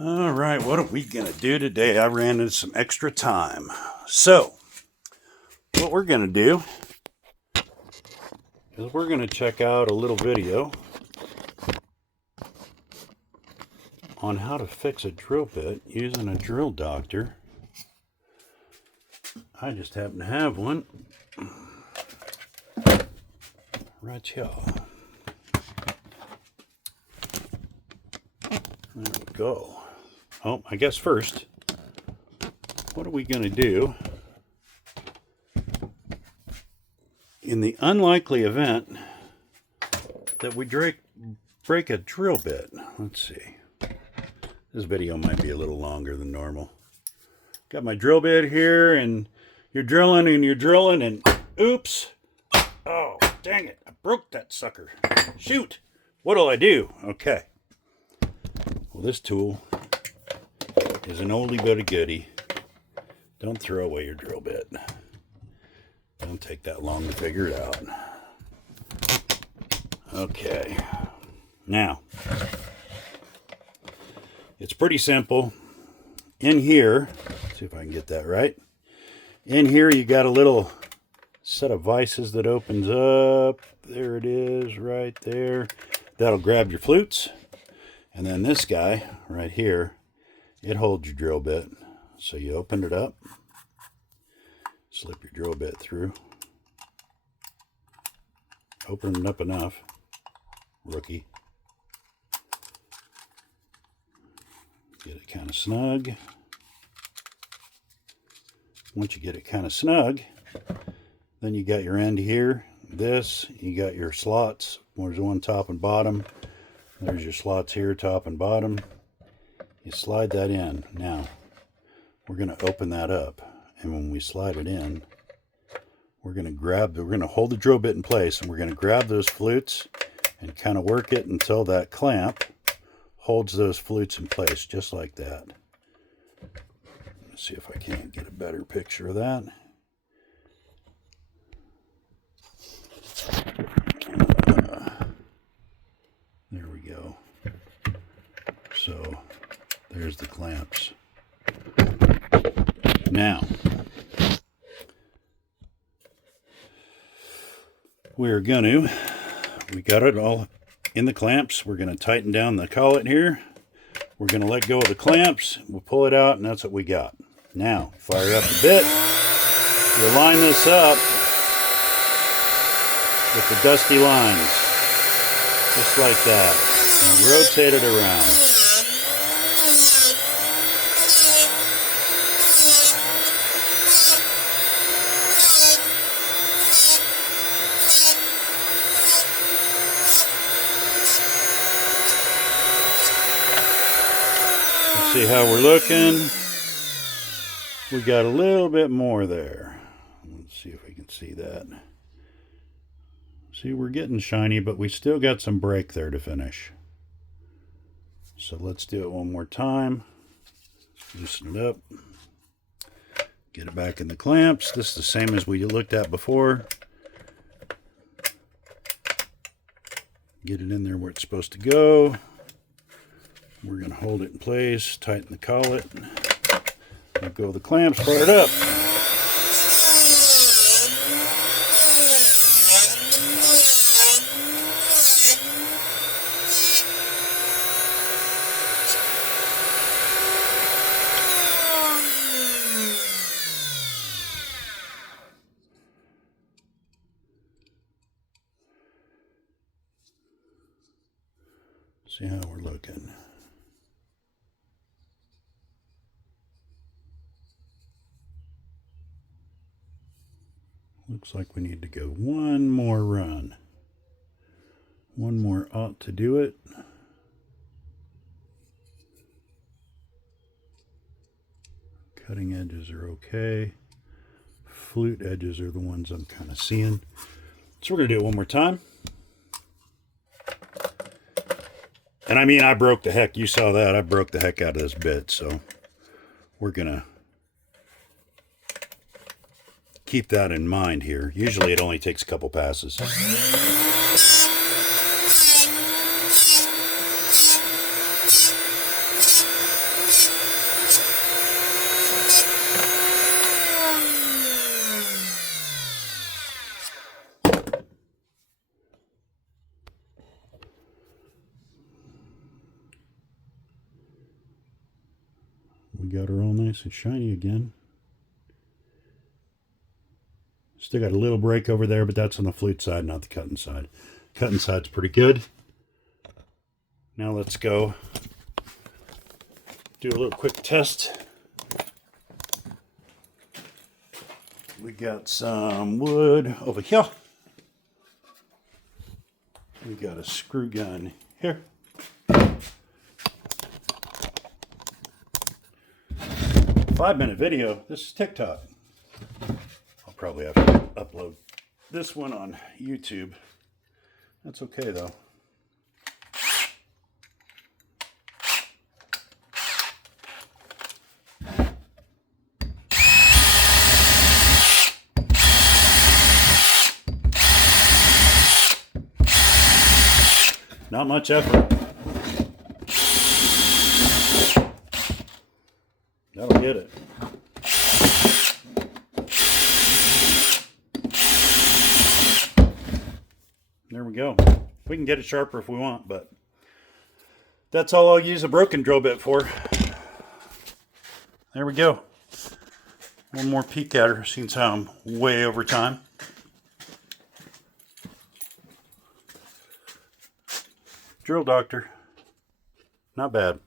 All right, what are we gonna do today? I ran into some extra time. So, what we're gonna do is we're gonna check out a little video on how to fix a drill bit using a drill doctor. I just happen to have one right here. There we go. Oh, I guess first, what are we going to do in the unlikely event that we break a drill bit? Let's see. This video might be a little longer than normal. Got my drill bit here, and you're drilling and oops. Oh, dang it. I broke that sucker. Shoot. What'll I do? Okay. Well, this tool is an oldie but a goodie. Don't throw away your drill bit. Don't take that long to figure it out. Okay. Now, it's pretty simple. In here, let's see if I can get that right. In here, you got a little set of vices that opens up. There it is, right there. That'll grab your flutes. And then this guy right here, it holds your drill bit. So you open it up, slip your drill bit through, open it up enough, rookie. Get it kind of snug. Once you get it kind of snug, then you got your end here. This, you got your slots. There's one top and bottom. There's your slots here, top and bottom. You slide that in. Now, we're going to open that up. And when we slide it in, we're going to hold the drill bit in place, and we're going to grab those flutes and kind of work it until that clamp holds those flutes in place, just like that. Let's see if I can't get a better picture of that. There we go. So there's the clamps. Now, we got it all in the clamps. We're going to tighten down the collet here. We're going to let go of the clamps. We'll pull it out, and that's what we got. Now, fire up the bit. You line this up with the dusty lines, just like that, and rotate it around. Let's see how we're looking. We got a little bit more there. Let's see if we can see that. See, we're getting shiny, but we still got some break there to finish. So let's do it one more time. Loosen it up. Get it back in the clamps. This is the same as we looked at before. Get it in there where it's supposed to go. We're going to hold it in place, tighten the collet. Let go of the clamps, fire it up. See how we're looking. Looks like we need to go one more run. One more ought to do it. Cutting edges are okay. Flute edges are the ones I'm kind of seeing. So we're going to do it one more time. And I mean, I broke the heck, you saw that, I broke the heck out of this bit, so we're going to keep that in mind here. Usually it only takes a couple passes. We got her all nice and shiny again. Still got a little break over there, but that's on the flute side, not the cutting side. Cutting side's pretty good. Now let's go do a little quick test. We got some wood over here. We got a screw gun here. 5-minute video. This is TikTok. I'll probably have to upload this one on YouTube. That's okay though. Not much effort. That'll get it. There we go. We can get it sharper if we want, but that's all I'll use a broken drill bit for. There we go. One more peek at her, since I'm way over time. Drill Doctor. Not bad.